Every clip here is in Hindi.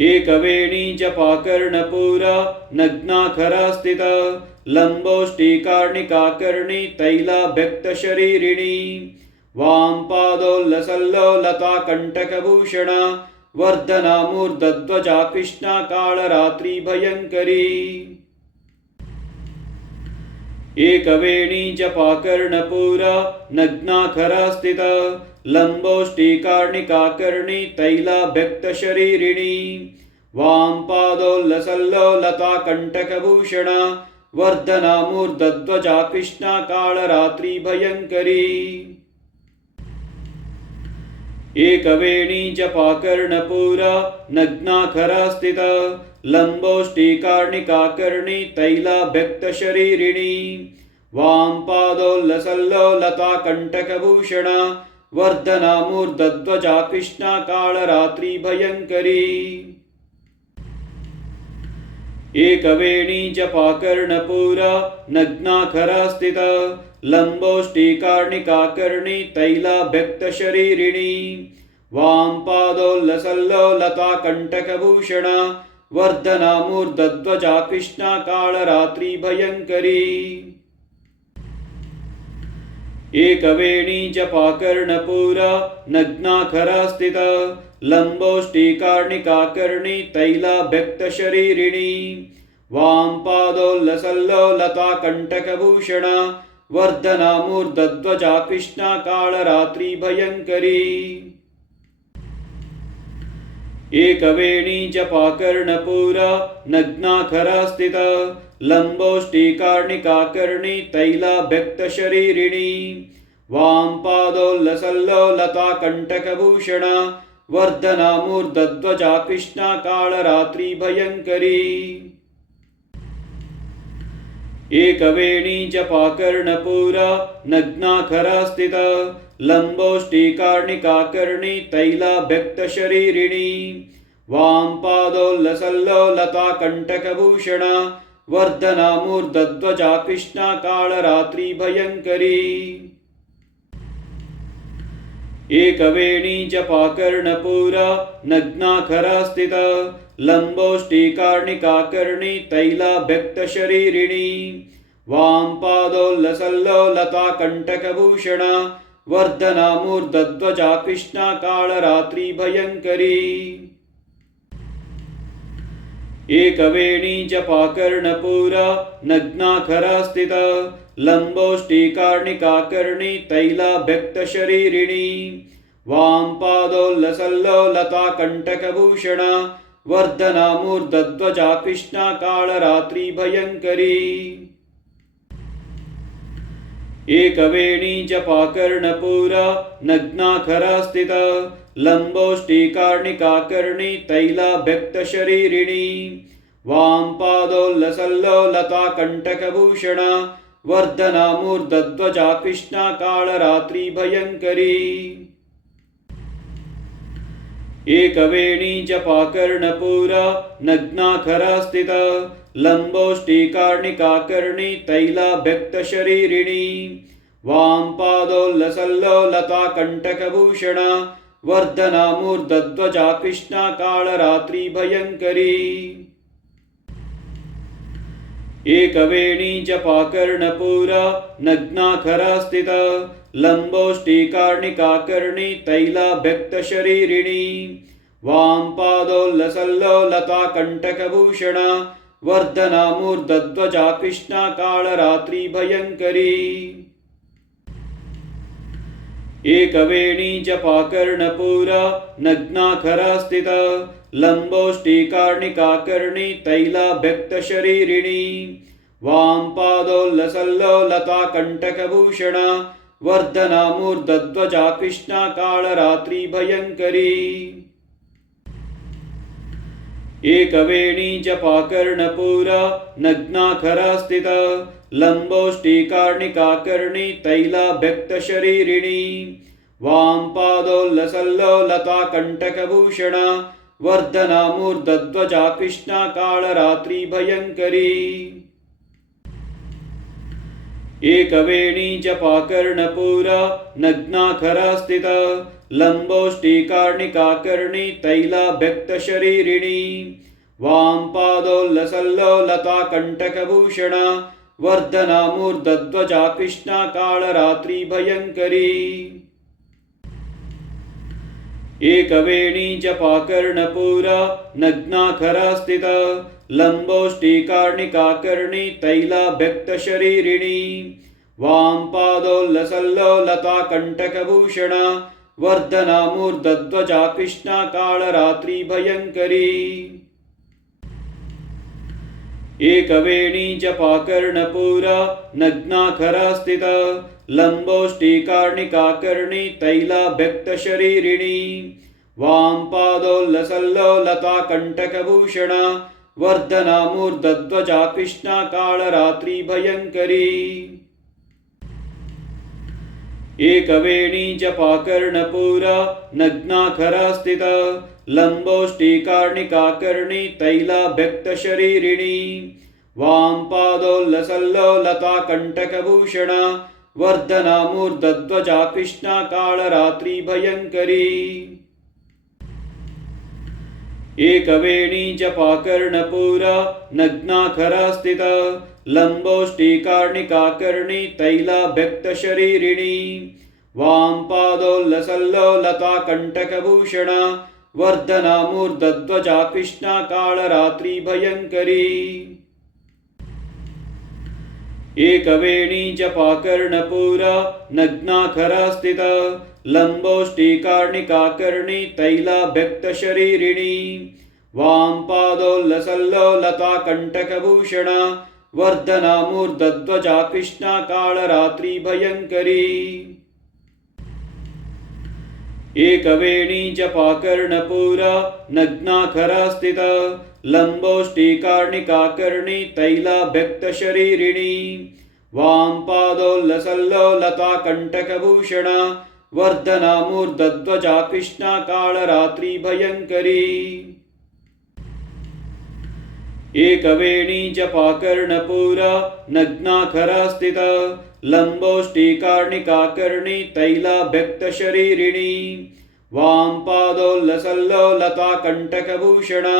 एकवेणी जपाकर्णपूरा नग्नाखरा स्थिता लम्बोष्टिकार्णिकाकर्णी तैलाभ्यक्तशरीरिणी वां पादोल्लसल्लोलता कण्टकभूषणा वर्धनामूर्धध्वजा कृष्णा कालरात्रि भयङ्करी एकवेणी जपाकर्णपूरा नग्नाखरा स्थिता लम्बोष्टिकार्णिकाकर्णी तैलाभ्यक्तशरीरिणी वां पादोल्लसल्लोलता कण्टकभूषणा वर्धनामूर्धध्वजा कृष्णा कालरात्रि भयङ्करी एकवेणी जपाकर्णपूरा नग्नाखरा स्थिता लम्बोष्टिकार्णिकाकर्णी तैलाभ्यक्तशरीरिणी वां पादोल्लसल्लोलता कण्टकभूषणा वर्धनामूर्धध्वजा कृष्णा कालरात्रि भयङ्करी एकवेणी जपाकर्णपूरा नग्नाखरा स्थिता लम्बोष्टिकार्णिकाकर्णी तैलाभ्यक्तशरीरिणी वां पादोल्लसल्लोलता कण्टकभूषणा वर्धनामूर्धध्वजा कृष्णा कालरात्रि भयङ्करी एकवेणी जपाकर्णपूरा नग्नाखरा स्थिता लम्बोष्टिकार्णिकाकर्णी तैलाभ्यक्तशरीरिणी वां पादोल्लसल्लोलता कण्टकभूषणा वर्धनामूर्धध्वजा कृष्णा कालरात्रि भयङ्करी एकवेणी जपाकर्णपूरा नग्नाखरा स्थिता लम्बोष्टिकार्णिकाकर्णी तैलाभ्यक्तशरीरिणी वां पादोल्लसल्लोलता कण्टकभूषणा वर्धनामूर्धध्वजा कृष्णा कालरात्रि भयङ्करी एकवेणी जपाकर्णपूरा नग्नाखरा स्थिता लम्बोष्टिकार्णिकाकर्णी तैलाभ्यक्तशरीरिणी वां पादोल्लसल्लोलता कण्टकभूषणा वर्धनामूर्धध्वजा कृष्णा कालरात्रि भयङ्करी एकवेणी जपाकर्णपूरा नग्नाखरा स्थिता लम्बोष्टिकार्णिकाकर्णी तैलाभ्यक्तशरीरिणी वां पादोल्लसल्लोलता कण्टकभूषणा वर्धनामूर्धध्वजा कृष्णा कालरात्रि भयङ्करी एकवेणी जपाकर्णपूरा नग्नाखरा स्थिता लम्बोष्टिकार्णिकाकर्णी तैलाभ्यक्तशरीरिणी वां पादोल्लसल्लोलता कण्टकभूषणा वर्धनामूर्धध्वजा कृष्णा कालरात्रि भयङ्करी एकवेणी जपाकर्णपूरा नग्नाखरा स्थिता लम्बोष्टिकार्णिकाकर्णी तैलाभ्यक्तशरीरिणी वां पादोल्लसल्लोलता कण्टकभूषणा वर्धनामूर्धध्वजा कृष्णा कालरात्रि भयङ्करी एकवेणी जपाकर्णपूरा नग्नाखरा स्थिता लम्बोष्टिकार्णिकाकर्णी तैलाभ्यक्तशरीरिणी वां पादोल्लसल्लोलता कण्टकभूषणा वर्धनामूर्धध्वजा कृष्णा कालरात्रि भयङ्करी एकवेणी जपाकर्णपूरा नग्नाखरा स्थिता लम्बोष्टिकार्णिकाकर्णी तैलाभ्यक्तशरीरिणी वां पादोल्लसल्लोलता कण्टकभूषणा वर्धनामूर्धध्वजा कृष्णा कालरात्रि भयङ्करी एकवेणी जपाकर्णपूरा नग्नाखरा स्थिता लम्बोष्टिकार्णिकाकर्णी तैलाभ्यक्तशरीरिणी वां पादोल्लसल्लोलता कण्टकभूषणा वर्धनामूर्धध्वजा कृष्णा कालरात्रि भयङ्करी एकवेणी जपाकर्णपूरा नग्नाखरा स्थिता लम्बोष्टिकार्णिकाकर्णी तैलाभ्यक्तशरीरिणी वां पादोल्लसल्लोलता कण्टकभूषणा वर्धनामूर्धध्वजा कृष्णा कालरात्रि भयङ्करी एकवेणी जपाकर्णपूरा नग्नाखरा स्थिता लम्बोष्टिकार्णिकाकर्णी तैलाभ्यक्तशरीरिणी वां पादोल्लसल्लोलता कण्टकभूषणा वर्धना मूर्धध्वजा कृष्णा कालरात्रि भयङ्करी एकवेणी जपाकर्णपूरा नग्नाखरा स्थिता लम्बोष्टिकार्णिकाकर्णी तैलाभ्यक्तशरीरिणी वां पादोल्लसल्लोलता कण्टकभूषणा वर्धना मूर्धध्वजा कृष्णा कालरात्रि भयङ्करी एकवेणी जपाकर्णपूरा नग्नाखरा स्थिता लम्बोष्टिकार्णिकाकर्णी तैलाभ्यक्तशरीरिणी वां पादोल्लसल्लोलता कण्टकभूषणा वर्धना मूर्धध्वजा कृष्णा कालरात्रि भयङ्करी एकवेणी जपाकर्णपूरा नग्नाखरा स्थिता लम्बोष्टिकार्णिकाकर्णी तैलाभ्यक्तशरीरिणी वां पादोल्लसल्लोलता कण्टकभूषणा वर्धना मूर्धध्वजा कृष्णा कालरात्रि भयङ्करी एकवेणी जपाकर्णपूरा नग्नाखरा स्थिता लम्बोष्टिकार्णिकाकर्णी तैलाभ्यक्तशरीरिणी वां पादोल्लसल्लोलता कण्टकभूषणा वर्धना मूर्धध्वजा कृष्णा कालरात्रि भयङ्करी एकवेणी जपाकर्णपूरा नग्नाखरा स्थिता लम्बोष्टिकार्णिकाकर्णी तैलाभ्यक्तशरीरिणी वां पादोल्लसल्लोलता कण्टकभूषणा वर्धना मूर्धध्वजा कृष्णा कालरात्रि भयङ्करी एकवेणी जपाकर्णपूरा नग्नाखरा स्थिता लम्बोष्टिकार्णिकाकर्णी तैलाभ्यक्तशरीरिणी वां पादोल्लसल्लोलता कण्टकभूषणा वर्धना मूर्धध्वजा कृष्णा कालरात्रि भयङ्करी एकवेणी जपाकर्णपूरा नग्नाखरा स्थिता लम्बोष्टिकार्णिकाकर्णी तैलाभ्यक्तशरीरिणी वां पादोल्लसल्लोलता कण्टकभूषणा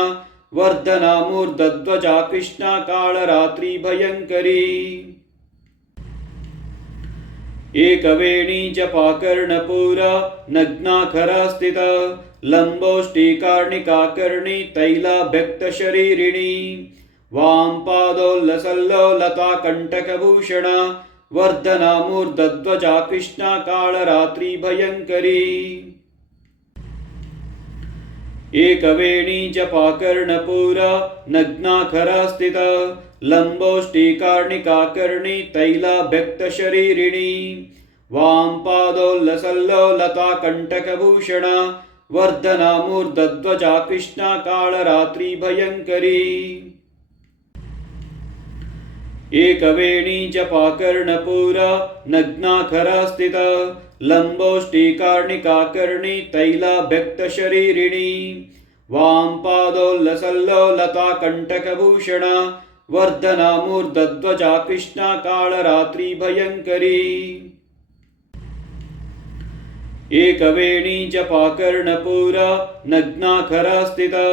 वर्धना मूर्धध्वजा कृष्णा कालरात्रि भयङ्करी एकवेणी जपाकर्णपूरा नग्नाखरा स्थिता लम्बोष्टिकार्णिकाकर्णी तैलाभ्यक्तशरीरिणी वां पादोल्लसल्लोलता कण्टकभूषणा वर्धना मूर्धध्वजा कृष्णा कालरात्रि भयङ्करी एकवेणी जपाकर्णपूरा नग्नाखरा स्थिता लम्बोष्टिकार्णिकाकर्णी तैलाभ्यक्तशरीरिणी वां पादोल्लसल्लोलता कण्टकभूषणा वर्धना मूर्धध्वजा कृष्णा कालरात्रि भयङ्करी एकवेणी जपाकर्णपूरा नग्नाखरा स्थिता लम्बोष्टिकार्णिकाकर्णी तैलाभ्यक्तशरीरिणी वां पादोल्लसल्लोलता कण्टकभूषणा वर्धना मूर्धध्वजा कृष्णा कालरात्रि भयङ्करी एकवेणी जपाकर्णपूरा नग्नाखरा स्थिता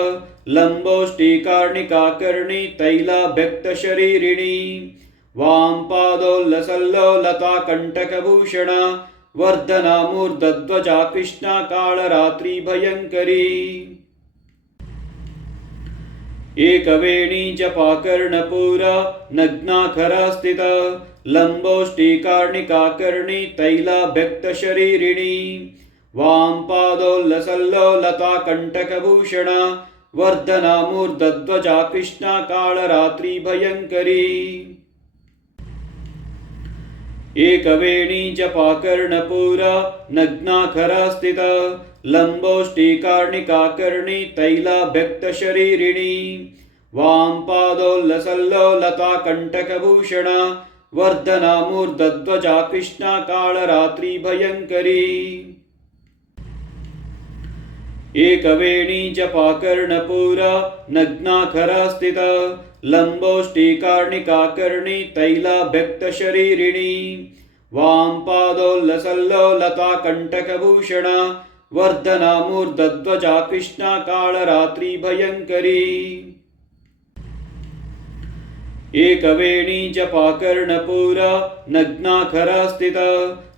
लम्बोष्टिकार्णिकाकर्णी तैलाभ्यक्तशरीरिणी वां पादोल्लसल्लोलता कण्टकभूषणा वर्धना मूर्धध्वजा कृष्णा कालरात्रि भयङ्करी एकवेणी जपाकर्णपूरा नग्नाखरा स्थिता लम्बोष्टिकार्णिकाकर्णी तैलाभ्यक्तशरीरिणी वां पादोल्लसल्लोलता कण्टकभूषणा वर्धना मूर्धध्वजा कृष्णा कालरात्रि भयङ्करी एकवेणी जपाकर्णपूरा नग्नाखरा स्थिता लम्बोष्टिकार्णिकाकर्णी तैलाभ्यक्तशरीरिणी वां पादोल्लसल्लोलता कण्टकभूषणा वर्धना मूर्धध्वजा कृष्णा कालरात्रि भयङ्करी एकवेणी जपाकर्णपूरा नग्नाखरा स्थिता लम्बोष्टिकार्णिकाकर्णी तैलाभ्यक्तशरीरिणी वां पादोल्लसल्लोलता कण्टकभूषणा वर्धनामूर्धध्वजा कृष्णा कालरात्रि भयंकरी। एकवेणी जपा कर्णपूरा नग्नाखरा स्थिता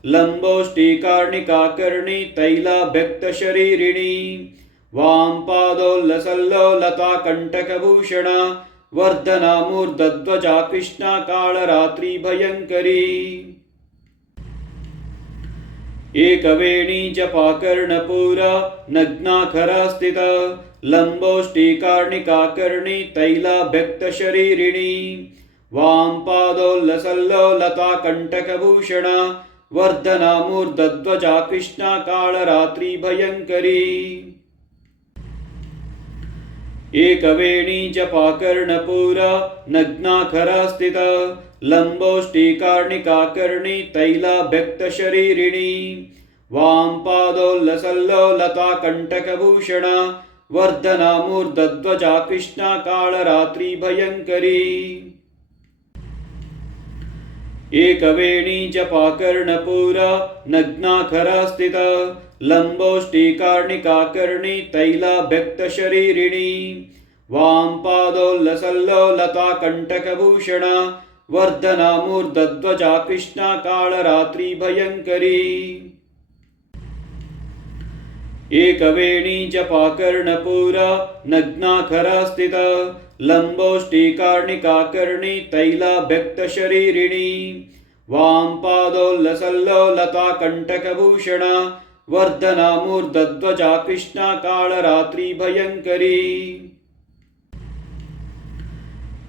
लंबोष्टिकार्णिका कर्णी तैला व्यक्त शरीरिणी वाम पादोल्लसल्लोलता कंटकभूषणा वर्धनामूर्धध्वजा कृष्णा कालरात्रि भयंकरी। एकवेणी जपा कर्णपूरा नग्नाखरा स्थिता लंबोष्टिकार्णिका कर्णी तैला व्यक्त शरीरिणी वाम पादोल्लसल्लोलता कंटकभूषणा वर्धनामूर्धध्वजा कृष्णा कालरात्रि भयंकरी। एकवेणी जपा कर्णपूरा नग्नाखरा स्थिता लंबोष्टिकार्णिका कर्णी तैला व्यक्त शरीरिणी वाम पादोल्लसल्लोलता कंटकभूषणा वर्धनामूर्धध्वजा कृष्णा कालरात्रि भयंकरी। एकवेणी जपा कर्णपूरा नग्नाखरा स्थिता लंबोष्टिकार्णिका कर्णी तैला व्यक्त शरीरिणी वाम पादोल्लसल्लोलता कंटकभूषणा वर्धनामूर्धध्वजा कृष्णा कालरात्रि भयंकरी। एकवेणी जपा कर्णपूरा नग्नाखरा स्थिता लंबोष्टिकार्णिका कर्णी तैला व्यक्त शरीरिणी वाम पादोल्लसल्लोलता कंटकभूषणा वर्धनामूर्धध्वजा कृष्णा कालरात्रि भयंकरी।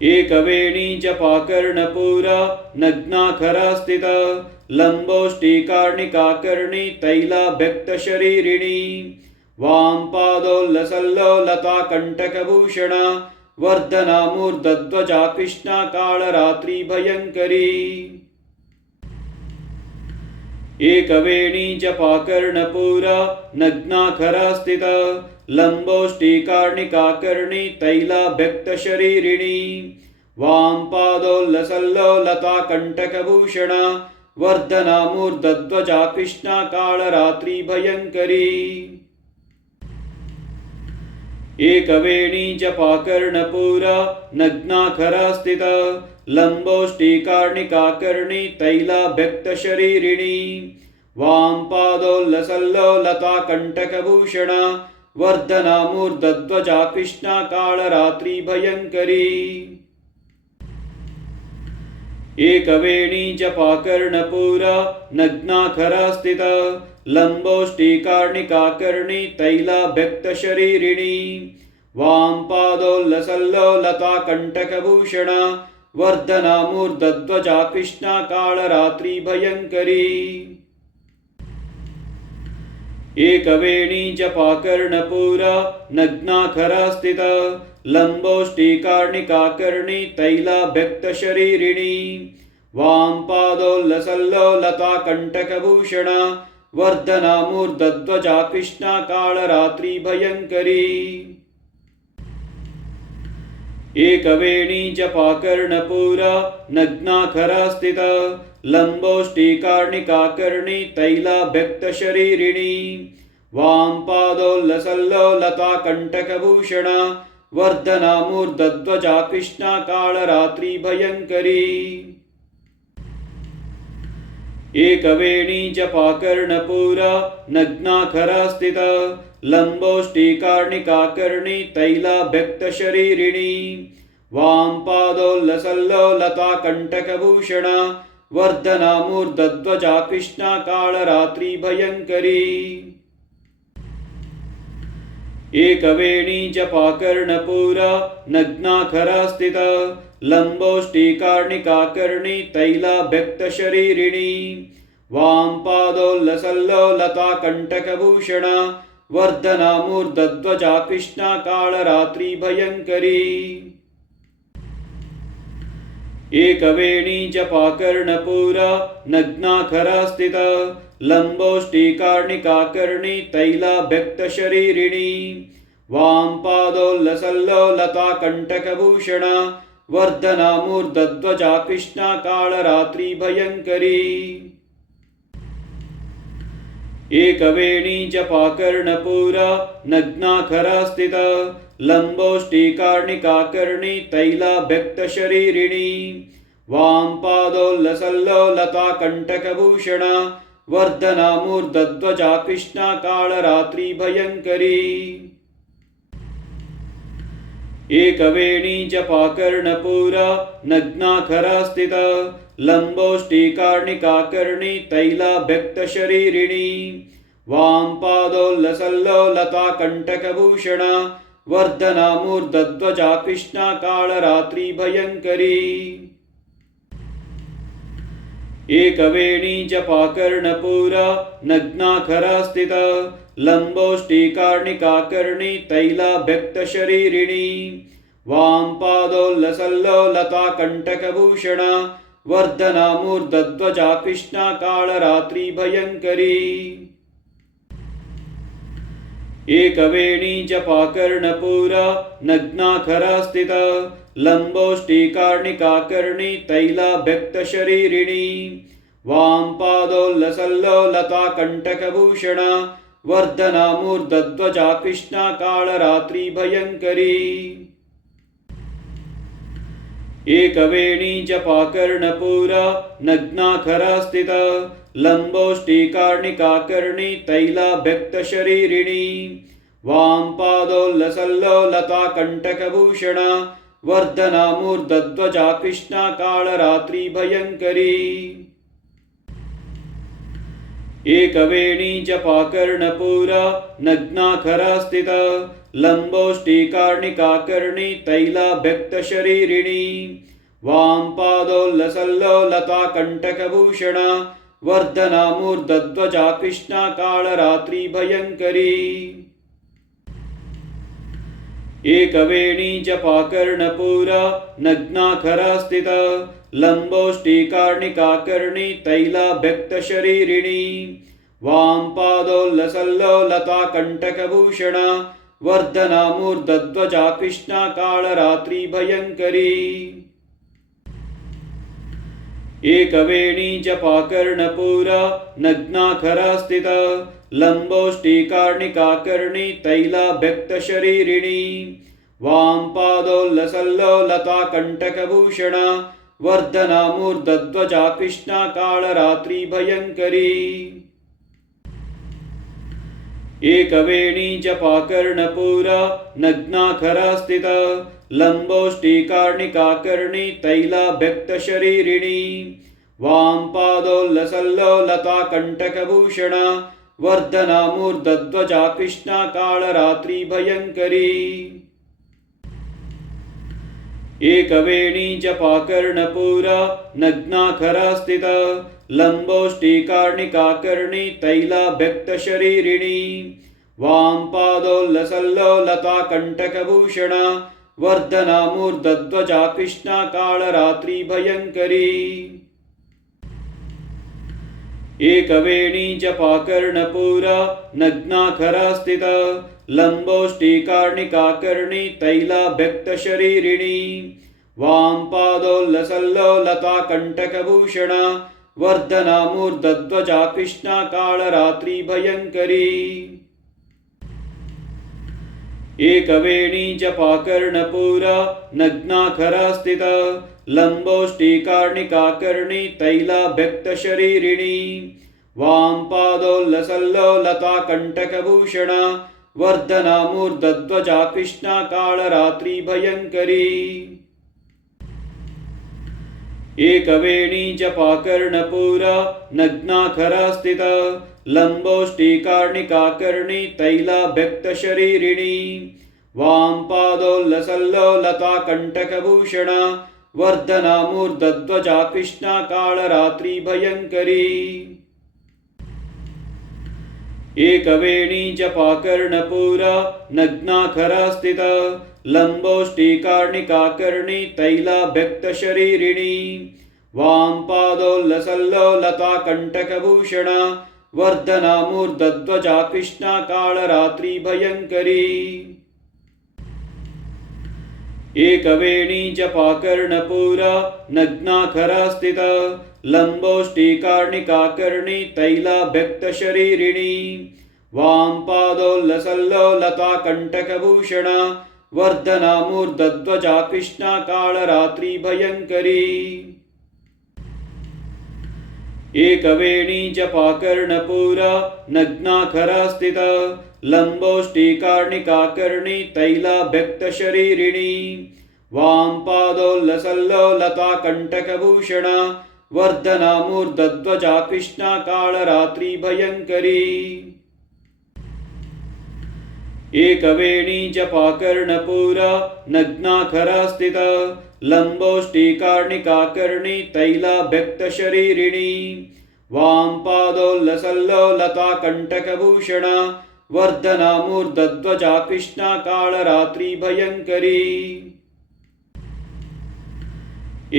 एकवेणी जपा कर्णपूरा नग्नाखरा स्थिता लंबोष्टिकार्णिका कर्णी तैला व्यक्त शरीरिणी वाम पादोल्लसल्लोलता कंटकभूषणा वर्धनामूर्धध्वजा कृष्णा कालरात्रि भयंकरी। एकवेणी जपा कर्णपूरा नग्नाखरा स्थिता लंबोष्टिकार्णिका कर्णी तैला व्यक्त शरीरिणी वाम पादोल्लसल्लोलता कंटकभूषणा वर्धनामूर्धध्वजा कृष्णा कालरात्रि भयंकरी। एकवेणी जपा कर्णपूरा नग्नाखरा स्थिता लंबोष्टिकार्णिका कर्णी तैला व्यक्त शरीरिणी वाम पादोल्लसल्लोलता कंटकभूषणा वर्धनामूर्धध्वजा कृष्णा कालरात्रि भयंकरी। एकवेणी जपा कर्णपूरा नग्नाखरा स्थिता लंबोष्टिकार्णिका कर्णी तैला व्यक्त शरीरिणी वाम पादोल्लसल्लोलता कंटकभूषणा वर्धनामूर्धध्वजा कृष्णा कालरात्रि भयंकरी। एकवेणी जपा कर्णपूरा नग्नाखरा स्थिता लंबोष्टिकार्णिका कर्णी तैला व्यक्त शरीरिणी वाम पादोल्लसल्लोलता कंटकभूषणा वर्धनामूर्धध्वजा कृष्णा कालरात्रि भयंकरी। एकवेणी जपा कर्णपूरा नग्नाखरा स्थिता लंबोष्टिकार्णिका कर्णी तैला व्यक्त शरीरिणी वाम पादोल्लसल्लोलता कंटकभूषणा वर्धनामूर्धध्वजा कृष्णा कालरात्रि भयंकरी। एकवेणी जपा कर्णपूरा नग्नाखरा स्थिता लंबोष्टिकार्णिका कर्णी तैला व्यक्त शरीरिणी वाम पादोल्लसल्लोलता कंटकभूषणा वर्धनामूर्धध्वजा कृष्णा कालरात्रि भयंकरी। एकवेणी जपा कर्णपूरा नग्नाखरा स्थिता लंबोष्टिकार्णिका कर्णी तैला व्यक्त शरीरिणी वाम पादोल्लसल्लोलता कंटकभूषणा वर्धनामूर्धध्वजा कृष्णा कालरात्रि भयंकरी। एकवेणी जपा कर्णपूरा नग्नाखरा स्थिता लंबोष्टिकार्णिका कर्णी तैला व्यक्त शरीरिणी वाम पादोल्लसल्लोलता कंटकभूषणा वर्धनामूर्धध्वजा कृष्णा कालरात्रि भयंकरी। एकवेणी जपाकर्णपूरा नग्नाखरास्थिता लम्बोष्टिकार्णिकाकर्णी तैलाभ्यक्तशरीरिणी वां पादोल्लसल्लोलता कण्टकभूषणा वर्धनामूर्धध्वजा कृष्णा कालरात्रि भयङ्करी एकवेणी जपाकर्णपूरा नग्नाखरास्थिता लम्बोष्टिकार्णिकाकर्णी तैलाभ्यक्तशरीरिणी वां पादोल्लसल्लोलता कण्टकभूषणा वर्धनामूर्धध्वजा कृष्णा कालरात्रि भयङ्करी एकवेणी जपाकर्णपूरा नग्नाखरास्थिता लम्बोष्टिकार्णिकाकर्णी तैलाभ्यक्तशरीरिणी वां पादोल्लसल्लोलता कण्टकभूषणा वर्धनामूर्धध्वजा कृष्णा कालरात्रि भयङ्करी एकवेणी जपाकर्णपूरा नग्नाखरास्थिता लम्बोष्टिकार्णिकाकर्णी तैलाभ्यक्तशरीरिणी वां पादोल्लसल्लोलता कण्टकभूषणा वर्धनामूर्धध्वजा कृष्णा कालरात्रि भयङ्करी एकवेणी जपाकर्णपूरा नग्नाखरास्थिता लम्बोष्टिकार्णिकाकर्णी तैलाभ्यक्तशरीरिणी वां पादोल्लसल्लोलता कण्टकभूषणा वर्धनामूर्धध्वजा कृष्णा कालरात्रि भयङ्करी एकवेणी जपाकर्णपूरा नग्नाखरास्थिता लम्बोष्टिकार्णिकाकर्णी तैलाभ्यक्तशरीरिणी वां पादोल्लसल्लोलता कण्टकभूषणा वर्धनामूर्धध्वजा कृष्णा कालरात्रि भयङ्करी एकवेणी जपाकर्णपूरा नग्नाखरास्थिता लम्बोष्टिकार्णिकाकर्णी तैलाभ्यक्तशरीरिणी वां पादोल्लसल्लोलता कण्टकभूषणा वर्धनामूर्धध्वजा कृष्णा कालरात्रि भयङ्करी एकवेणी जपाकर्णपूरा नग्नाखरास्थिता लम्बोष्टिकार्णिकाकर्णी तैलाभ्यक्तशरीरिणी वां पादोल्लसल्लोलता कण्टकभूषणा वर्धनामूर्धध्वजा कृष्णा कालरात्रि भयङ्करी एकवेणी जपाकर्णपूरा नग्नाखरास्थिता लम्बोष्टिकार्णिकाकर्णी तैलाभ्यक्तशरीरिणी वां पादोल्लसल्लोलता कण्टकभूषणा वर्धनामूर्धध्वजा कृष्णा कालरात्रि भयङ्करी एकवेणी जपाकर्णपूरा नग्नाखरास्थिता लम्बोष्टिकार्णिकाकर्णी तैलाभ्यक्तशरीरिणी वां पादोल्लसल्लोलता कण्टकभूषणा वर्धनामूर्धध्वजा कृष्णा कालरात्रि भयङ्करी एकवेणी जपाकर्णपूरा नग्नाखरास्थिता लम्बोष्टिकार्णिकाकर्णी तैलाभ्यक्तशरीरिणी वां पादोल्लसल्लोलता कण्टकभूषणा वर्धनामूर्धध्वजा कृष्णा कालरात्रि भयङ्करी एकवेणी जपाकर्णपूरा नग्नाखरास्थिता लम्बोष्टिकार्णिकाकर्णी तैलाभ्यक्तशरीरिणी वां पादोल्लसल्लोलता कण्टकभूषणा वर्धनामूर्धध्वजा कृष्णा कालरात्रि भयङ्करी एकवेणी जपाकर्णपूरा नग्नाखरास्थिता लम्बोष्टिकार्णिकाकर्णी तैलाभ्यक्तशरीरिणी वां पादोल्लसल्लोलता कण्टकभूषणा वर्धनामूर्धध्वजा कृष्णा कालरात्रि भयङ्करी एकवेणी जपाकर्णपूरा नग्नाखरास्थिता लम्बोष्टिकार्णिकाकर्णी तैलाभ्यक्तशरीरिणी वां पादोल्लसल्लोलता कण्टकभूषणा वर्धनामूर्धध्वजा कृष्णा कालरात्रि भयङ्करी एकवेणी जपाकर्णपूरा नग्नाखरा स्थिता लम्बोष्टिकार्णिकाकर्णी तैलाभ्यक्तशरीरिणी वां पादोल्लसल्लोलता कण्टकभूषणा वर्धना मूर्धध्वजा कृष्णा कालरात्रि भयङ्करी एकवेणी जपाकर्णपूरा नग्नाखरा स्थिता लम्बोष्टिकार्णिकाकर्णी तैलाभ्यक्तशरीरिणी वां पादोल्लसल्लोलता कण्टकभूषणा वर्धना मूर्धध्वजा कृष्णा कालरात्रि भयङ्करी एकवेणी जपाकर्णपूरा नग्नाखरा स्थिता लम्बोष्टिकार्णिकाकर्णी तैलाभ्यक्तशरीरिणी वां पादोल्लसल्लोलता कण्टकभूषणा वर्धना मूर्धध्वजा कृष्णा कालरात्रि भयङ्करी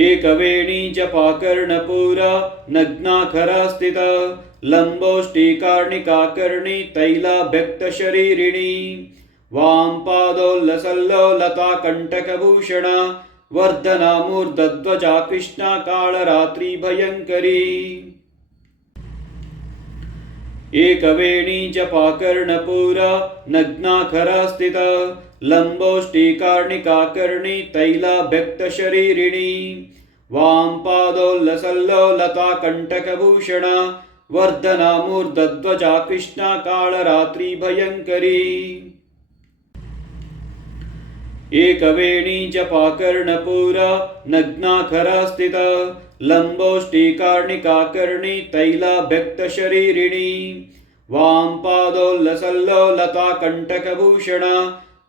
एकवेणी जपाकर्णपूरा नग्नाखरा स्थिता लम्बोष्टिकार्णिकाकर्णी तैलाभ्यक्तशरीरिणी वां पादोल्लसल्लोलता कण्टकभूषणा वर्धना मूर्धध्वजा कृष्णा कालरात्रि भयङ्करी एकवेणी जपाकर्णपूरा नग्नाखरा स्थिता लम्बोष्टिकार्णिकाकर्णी तैलाभ्यक्तशरीरिणी वां पादोल्लसल्लोलता कण्टकभूषणा वर्धना मूर्धध्वजा कृष्णा कालरात्रि भयङ्करी एकवेणी जपाकर्णपूरा नग्नाखरा स्थिता लम्बोष्टिकार्णिकाकर्णी तैलाभ्यक्तशरीरिणी वां पादोल्लसल्लोलता कण्टकभूषणा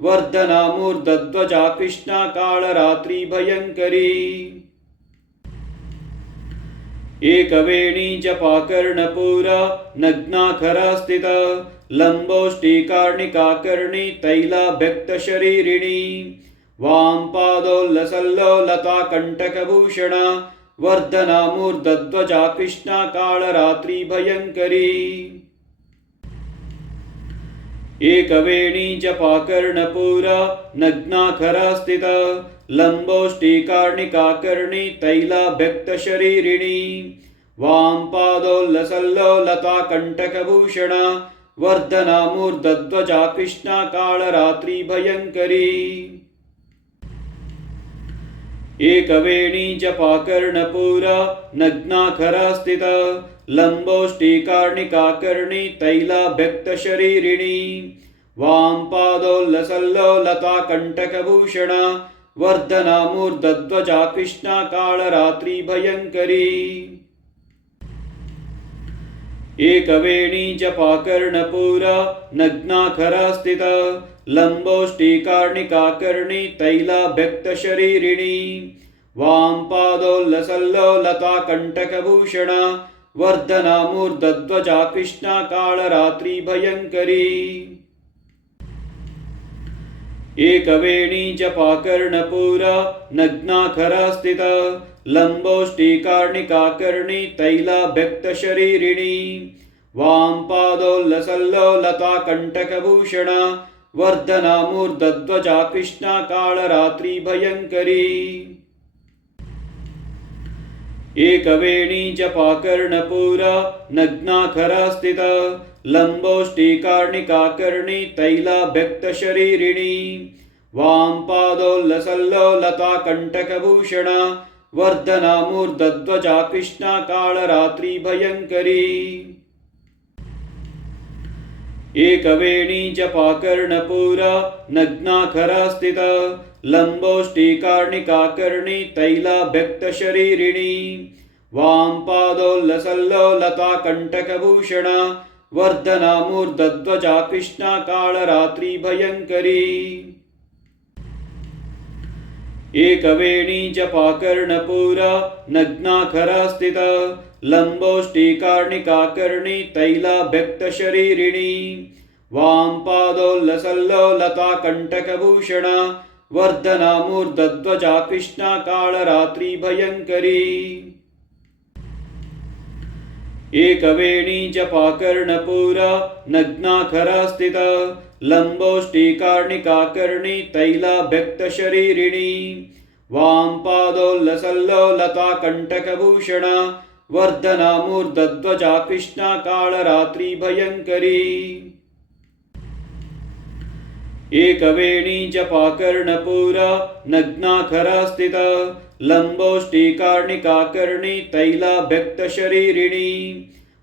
वर्धना मूर्धध्वजा कृष्णा कालरात्रि भयङ्करी एकवेणी जपाकर्णपूरा नग्नाखरा स्थिता लम्बोष्टिकार्णिकाकर्णी तैलाभ्यक्तशरीरिणी वां पादोल्लसल्लोलता कण्टकभूषणा वर्धना मूर्धध्वजा कृष्णा कालरात्रि भयङ्करी एकवेणी जपाकर्णपूरा नग्नाखरा स्थिता लम्बोष्टिकार्णिकाकर्णी तैलाभ्यक्तशरीरिणी वां पादोल्लसल्लोलता कण्टकभूषणा वर्धना मूर्धध्वजा कृष्णा कालरात्रि भयङ्करी एकवेणी जपाकर्णपूरा नग्नाखरा स्थिता लम्बोष्टिकार्णिकाकर्णी तैलाभ्यक्तशरीरिणी वां पादोल्लसल्लोलता कण्टकभूषणा वर्धना मूर्धध्वजा कृष्णा कालरात्रि भयङ्करी एकवेणी जपाकर्णपूरा नग्नाखरा स्थिता लम्बोष्टिकार्णिकाकर्णी तैलाभ्यक्तशरीरिणी वां पादोल्लसल्लोलता कण्टकभूषणा वर्धना मूर्धध्वजा कृष्णा कालरात्रि भयङ्करी एकवेणी जपाकर्णपूरा नग्नाखरा स्थिता लम्बोष्टिकार्णिकाकर्णी तैलाभ्यक्तशरीरिणी वां पादोल्लसल्लोलता कण्टकभूषणा वर्धना मूर्धध्वजा कृष्णा कालरात्रि भयङ्करी एकवेणी जपाकर्णपूरा नग्नाखरा स्थिता लम्बोष्टिकार्णिकाकर्णी तैलाभ्यक्तशरीरिणी वां पादोल्लसल्लोलता कण्टकभूषणा वर्धना मूर्धध्वजा कृष्णा कालरात्रि भयङ्करी एकवेणी जपाकर्णपूरा नग्नाखरा स्थिता लम्बोष्टिकार्णिकाकर्णी तैलाभ्यक्तशरीरिणी वां पादोल्लसल्लोलता कण्टकभूषणा वर्धना मूर्धध्वजा कृष्णा कालरात्रि भयङ्करी एकवेणी जपाकर्णपूरा नग्नाखरा स्थिता लम्बोष्टिकार्णिकाकर्णी तैलाभ्यक्तशरीरिणी वां पादोल्लसल्लोलता कण्टकभूषणा वर्धना मूर्धध्वजा कृष्णा कालरात्रि भयङ्करी एकवेणी जपाकर्णपूरा नग्नाखरा स्थिता लम्बोष्टिकार्णिकाकर्णी तैलाभ्यक्तशरीरिणी वां पादोल्लसल्लोलता कण्टकभूषणा वर्धना मूर्धध्वजा कृष्णा कालरात्रि भयङ्करी एकवेणी जपाकर्णपूरा नग्नाखरा स्थिता लम्बोष्टिकार्णिकाकर्णी तैलाभ्यक्तशरीरिणी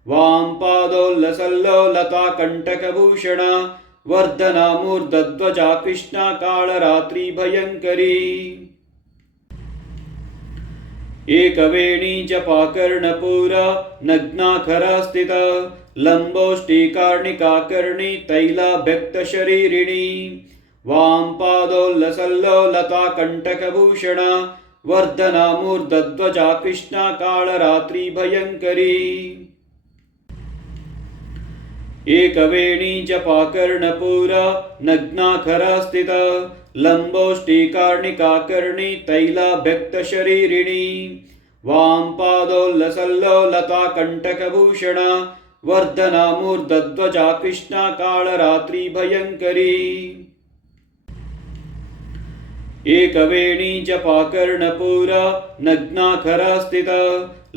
वां पादोल्लसल्लोलता कण्टकभूषणा वर्धना मूर्धध्वजा कृष्णा कालरात्रि भयङ्करी एकवेणी जपाकर्णपूरा नग्नाखरा स्थिता लम्बोष्टिकार्णिकाकर्णी तैलाभ्यक्तशरीरिणी वां पादोल्लसल्लोलता कण्टकभूषणा वर्धना मूर्धध्वजा कृष्णा कालरात्रि भयङ्करी एकवेणी जपाकर्णपूरा नग्नाखरा स्थिता लम्बोष्टिकार्णिकाकर्णी तैलाभ्यक्तशरीरिणी वां पादोल्लसल्लोलता कण्टकभूषणा वर्धना मूर्धध्वजा कृष्णा कालरात्रि भयङ्करी एकवेणी जपाकर्णपूरा नग्नाखरा स्थिता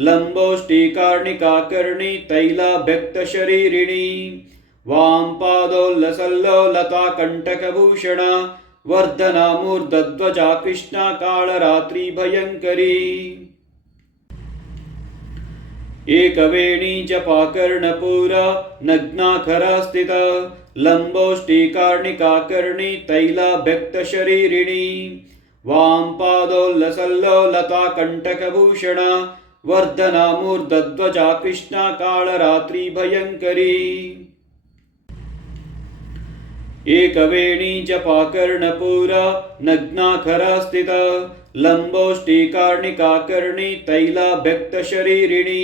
लम्बोष्टिकार्णिकाकर्णी तैलाभ्यक्तशरीरिणी वां पादोल्लसल्लोलता कण्टकभूषणा वर्धना मूर्धध्वजा कृष्णा कालरात्रि भयङ्करी एकवेणी जपाकर्णपूरा नग्नाखरा स्थिता लम्बोष्टिकार्णिकाकर्णी तैलाभ्यक्तशरीरिणी वां पादोल्लसल्लोलता कण्टकभूषणा वर्धना मूर्धध्वजा कृष्णा कालरात्रि भयङ्करी एकवेणी जपाकर्णपूरा नग्नाखरा स्थिता लम्बोष्टिकार्णिकाकर्णी तैलाभ्यक्तशरीरिणी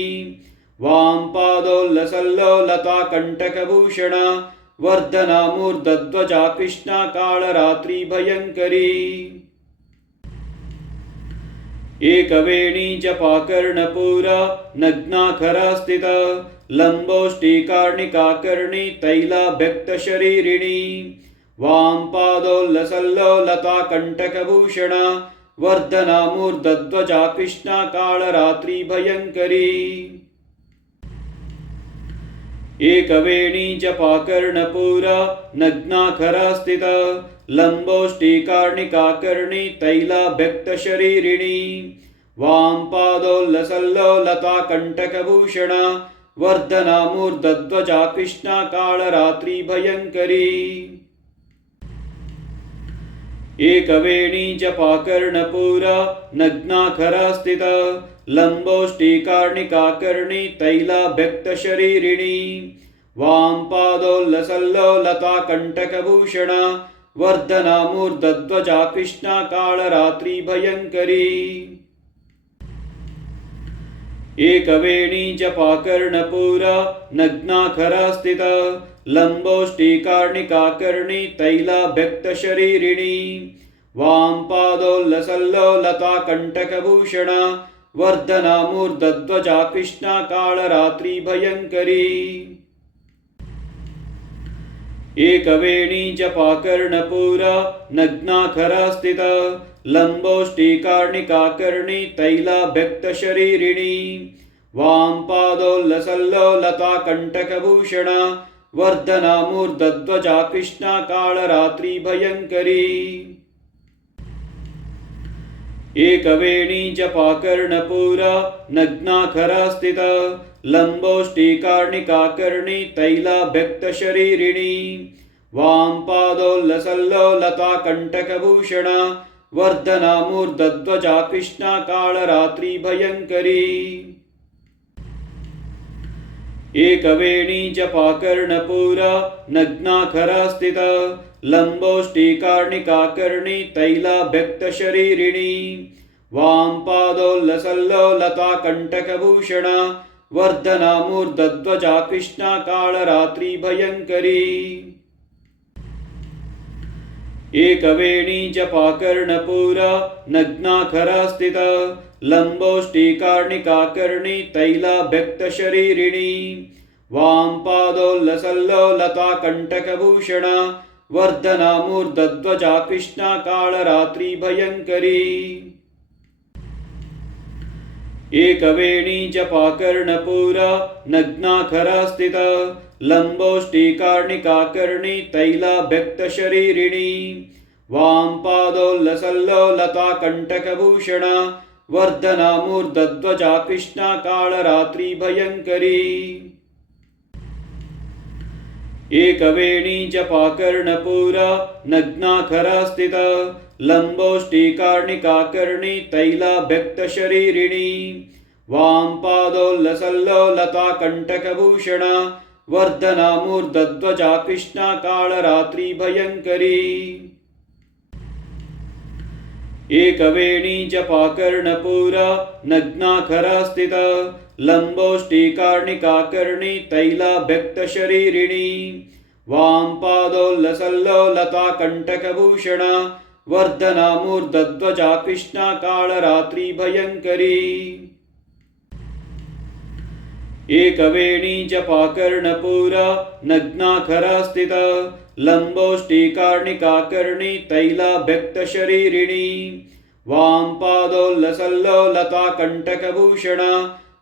वां पादोल्लसल्लोलता कण्टकभूषणा वर्धना मूर्धध्वजा कृष्णा कालरात्रि भयङ्करी एकवेणी जपाकर्णपूरा नग्नाखरा स्थिता लम्बोष्टिकार्णिकाकर्णी तैलाभ्यक्तशरीरिणी वां पादोल्लसल्लोलता कण्टकभूषणा वर्धना मूर्धध्वजा कृष्णा कालरात्रि भयङ्करी एकवेणी जपाकर्णपूरा नग्नाखरा स्थिता लम्बोष्टिकार्णिकाकर्णी तैलाभ्यक्तशरीरिणी वां पादोल्लसल्लोलता कण्टकभूषणा वर्धना मूर्धध्वजा कृष्णा कालरात्रि भयङ्करी एकवेणी जपाकर्णपूरा नग्नाखरा स्थिता लम्बोष्टिकार्णिकाकर्णी तैलाभ्यक्तशरीरिणी वां पादोल्लसल्लोलता कण्टकभूषणा वर्धना मूर्धध्वजा कृष्णा कालरात्रि भयङ्करी एकवेणी जपाकर्णपूरा नग्नाखरा स्थिता लम्बोष्टिकार्णिकाकर्णी तैलाभ्यक्तशरीरिणी वां पादोल्लसल्लोलता कण्टकभूषणा वर्धना मूर्धध्वजा कृष्णा कालरात्रि भयङ्करी एकवेणी जपाकर्णपूरा नग्नाखरा स्थिता लम्बोष्टिकार्णिकाकर्णी तैलाभ्यक्तशरीरिणी वां पादोल्लसल्लोलता कण्टकभूषणा वर्धना मूर्धध्वजा कृष्णा कालरात्रि भयङ्करी एकवेणी जपाकर्णपूरा नग्नाखरा स्थिता लम्बोष्टिकार्णिकाकर्णी तैलाभ्यक्तशरीरिणी वां पादोल्लसल्लोलता कण्टकभूषणा वर्धना मूर्धध्वजा कृष्णा कालरात्रि भयङ्करी एकवेणी जपाकर्णपूरा नग्नाखरा स्थिता लम्बोष्टिकार्णिकाकर्णी तैलाभ्यक्तशरीरिणी वां पादोल्लसल्लोलता कण्टकभूषणा वर्धना मूर्धध्वजा कृष्णा कालरात्रि भयङ्करी एकवेणी जपाकर्णपूरा नग्नाखरा स्थिता लम्बोष्टिकार्णिकाकर्णी तैलाभ्यक्तशरीरिणी वां पादोल्लसल्लोलता कण्टकभूषणा वर्धना मूर्धध्वजा कृष्णा कालरात्रि भयंकरी। एकवेणी जपा कर्णपूरा नग्नाखरा स्थित लंबोष्टिकार्णिकाकर्णी तैलाभ्यक्तशरीरिणी वाम पादोल्लसल्लोलता कंटकभूषणा वर्धना मूर्धध्वजा कृष्णा कालरात्रि भयंकरी। एकवेणी जपा कर्णपूरा नग्नाखरा स्थित लंबोष्टिकार्णिकाकर्णी तैलाभ्यक्तशरीरिणी वाम पादोल्लसल्लोलता कंटकभूषणा वर्धना मूर्धध्वजा कृष्णा कालरात्रि भयंकरी। एकवेणी जपा कर्णपूरा नग्नाखरा स्थित लंबोष्टिकार्णिकाकर्णी तैलाभ्यक्तशरीरिणी वाम पादोल्लसल्लोलता कंटकभूषणा वर्धना मूर्धध्वजा कृष्णा कालरात्रि भयंकरी। एकवेणी जपा कर्णपूरा नग्नाखरा स्थित लंबोष्टिकार्णिकाकर्णी तैलाभ्यक्तशरीरिणी वाम पादोल्लसल्लोलता कंटकभूषणा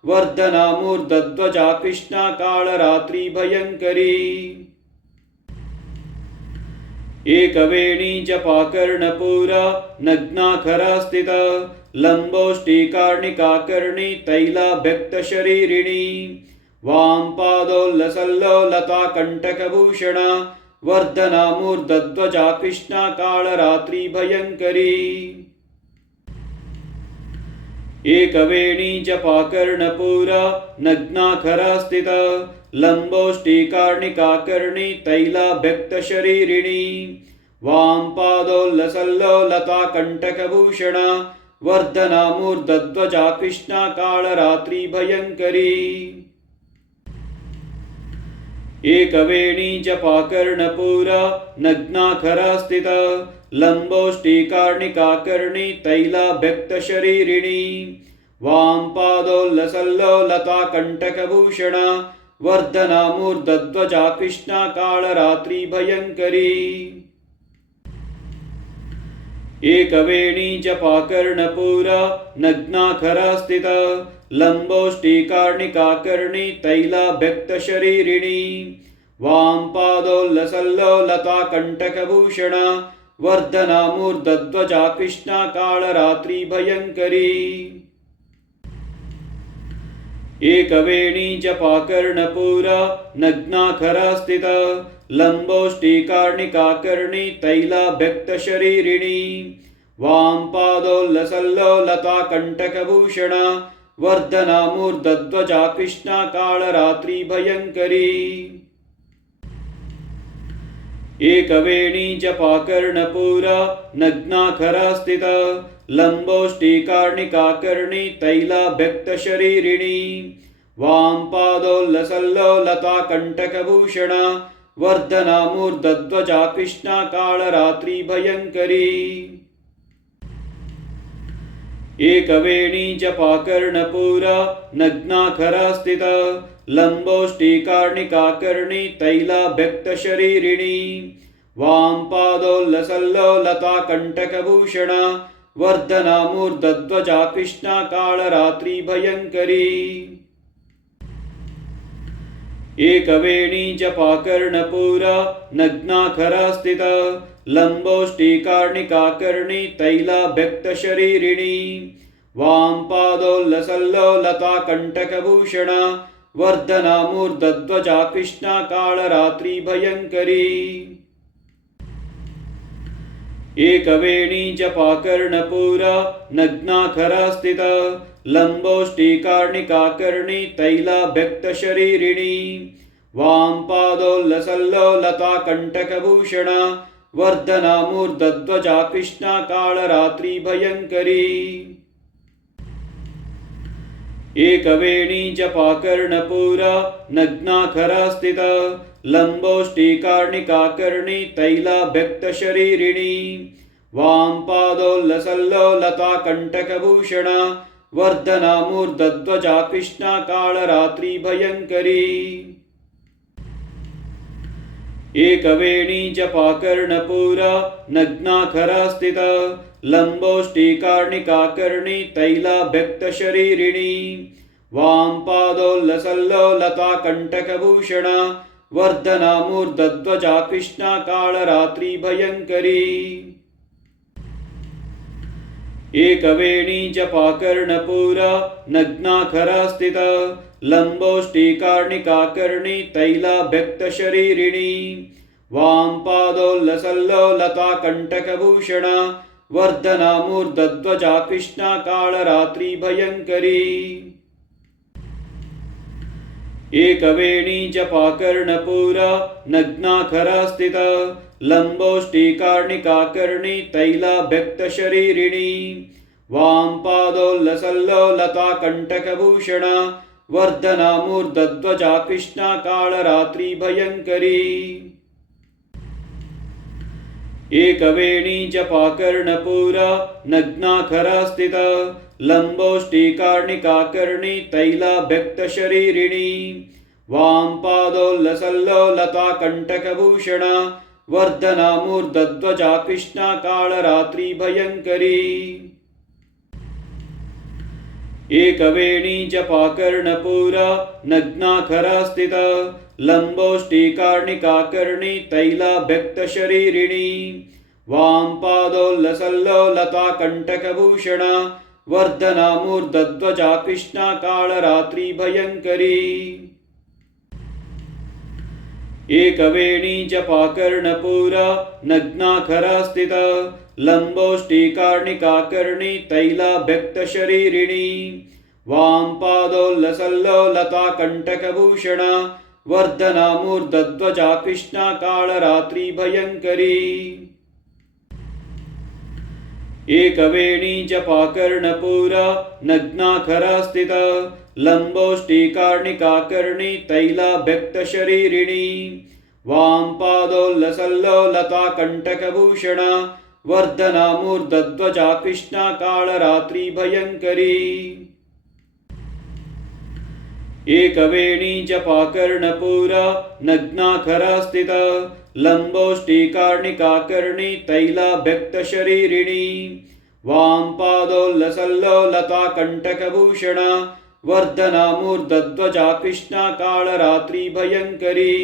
वर्धना मूर्धध्वजा कृष्णा कालरात्रि भयंकरी। एकवेणी जपा कर्णपूरा नग्नाखरा स्थित लंबोष्टिकार्णिकाकर्णी तैलाभ्यक्तशरीरिणी वाम पादोल्लसल्लोलता कंटकभूषणा वर्धना मूर्धध्वजा कृष्णा कालरात्रि भयंकरी। एकवेणी जपा कर्णपूरा नग्नाखरा स्थित लंबोष्टिकार्णिकाकर्णी तैलाभ्यक्तशरीरिणी वाम पादोल्लसल्लोलता कंटकभूषणा वर्धना मूर्धध्वजा कृष्णा कालरात्रि भयंकरी। एकवेणी जपा कर्णपूरा नग्नाखरा स्थित लंबोष्टिकार्णिकाकर्णी तैलाभ्यक्तशरीरिणी वाम पादोल्लसल्लोलता कंटकभूषणा वर्धना मूर्धध्वजा कृष्णा कालरात्रि भयंकरी। एकवेणी जपा कर्णपूरा नग्नाखरा स्थित लंबोष्टिकार्णिकाकर्णी तैलाभ्यक्तशरीरिणी वाम पादोल्लसल्लोलता कंटकभूषणा वर्धना मूर्धध्वजा कृष्णा कालरात्रि भयंकरी। एकवेणी जपा कर्णपूरा नग्नाखरा स्थित लंबोष्टिकार्णिकाकर्णी तैलाभ्यक्तशरीरिणी वाम पादोल्लसल्लोलता कंटकभूषणा वर्धना मूर्धध्वजा कृष्णा कालरात्रि भयंकरी। एकवेणी जपा कर्णपूरा नग्नाखरा स्थित लंबोष्टिकार्णिकाकर्णी तैलाभ्यक्तशरीरिणी वाम पादोल्लसल्लोलता कंटकभूषणा वर्धना मूर्धध्वजा कृष्णा कालरात्रि भयंकरी। एकवेणी जपा कर्णपूरा नग्नाखरा स्थित लंबोष्टिकार्णिकाकर्णी तैलाभ्यक्तशरीरिणी वाम पादोल्लसल्लोलता कंटकभूषणा वर्धना मूर्धध्वजा कृष्णा कालरात्रि भयंकरी। एकवेणी जपा कर्णपूरा नग्नाखरा स्थित लंबोष्टिकार्णिकाकर्णी तैलाभ्यक्तशरीरिणी वाम पादोल्लसल्लोलता कंटकभूषणा वर्धना मूर्धध्वजा कृष्णा कालरात्रि भयंकरी। एकवेणी जपा कर्णपूरा नग्नाखरा स्थित लंबोष्टिकार्णिकाकर्णी तैलाभ्यक्तशरीरिणी वाम पादोल्लसल्लोलता कंटकभूषणा वर्धना मूर्धध्वजा कृष्णा कालरात्रि भयंकरी। एकवेणी जपा कर्णपूरा नग्नाखरा स्थित लंबोष्टिकार्णिकाकर्णी तैलाभ्यक्तशरीरिणी वाम पादोल्लसल्लोलता कंटकभूषणा वर्धना मूर्धध्वजा कृष्णा कालरात्रि भयंकरी। एकवेणी जपाकर्णपूरा नग्नाखरा स्थिता लम्बोष्टिकार्णिकाकर्णी तैलाभ्यक्तशरीरिणी वां पादोल्लसल्लोलता कण्टकभूषणा वर्धना मूर्धध्वजा कृष्णा कालरात्रि भयङ्करी एकवेणी जपाकर्णपूरा नग्नाखरा स्थिता लम्बोष्टिकार्णिकाकर्णी तैलाभ्यक्तशरीरिणी वां पादोल्लसल्लोलता कण्टकभूषणा वर्धना मूर्धध्वजा कृष्णा कालरात्रि भयङ्करी एकवेणी जपाकर्णपूरा नग्नाखरा स्थिता लम्बोष्टिकार्णिकाकर्णी तैलाभ्यक्तशरीरिणी वां पादोल्लसल्लोलता कण्टकभूषणा वर्धना मूर्धध्वजा कृष्णा कालरात्रि भयङ्करी एकवेणी जपाकर्णपूरा नग्नाखरा स्थिता लम्बोष्टिकार्णिकाकर्णी तैलाभ्यक्तशरीरिणी वां पादोल्लसल्लोलता कण्टकभूषणा वर्धना मूर्धध्वजा कृष्णा कालरात्रि भयङ्करी एकवेणी जपाकर्णपूरा नग्नाखरा स्थिता लम्बोष्टिकार्णिकाकर्णी तैलाभ्यक्तशरीरिणी वां पादोल्लसल्लोलता कण्टकभूषणा वर्धना मूर्धध्वजा कृष्णा कालरात्रि भयङ्करी एकवेणी जपाकर्णपूरा नग्नाखरा स्थिता लम्बोष्टिकार्णिकाकर्णी तैलाभ्यक्तशरीरिणी वां पादोल्लसल्लोलता कण्टकभूषणा वर्धना मूर्धध्वजा कृष्णा कालरात्रि भयङ्करी एकवेणी जपाकर्णपूरा नग्नाखरा स्थिता लम्बोष्टिकार्णिकाकर्णी तैलाभ्यक्तशरीरिणी वां पादोल्लसल्लोलता कण्टकभूषणा वर्धना मूर्धध्वजा कृष्णा कालरात्रि भयङ्करी एकवेणी जपाकर्णपूरा नग्नाखरा स्थिता लम्बोष्टिकार्णिकाकर्णी तैलाभ्यक्तशरीरिणी वां पादोल्लसल्लोलता कण्टकभूषणा वर्धना मूर्धध्वजा कृष्णा कालरात्रि भयङ्करी